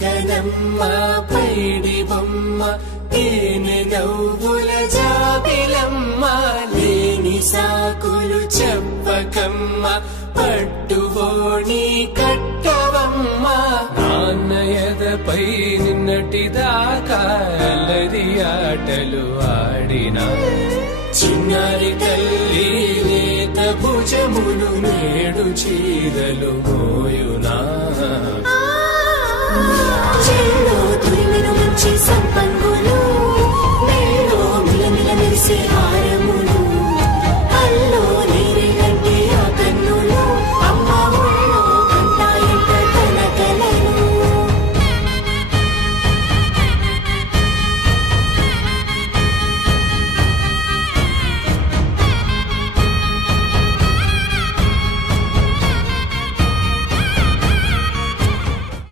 చుక్కనమ్మ పైడి బొమ్మ తేనె నవ్వుల జాబిలమ్మ లేని సాకులు చెప్పకమ్మ పట్టువోణి కట్టవమ్మ నాన్నయదపై నిన్నటిదాకా అల్లరి ఆటలు ఆడినా చిన్నారి తల్లి లేత భుజములు నేడు చీరలు మోయునా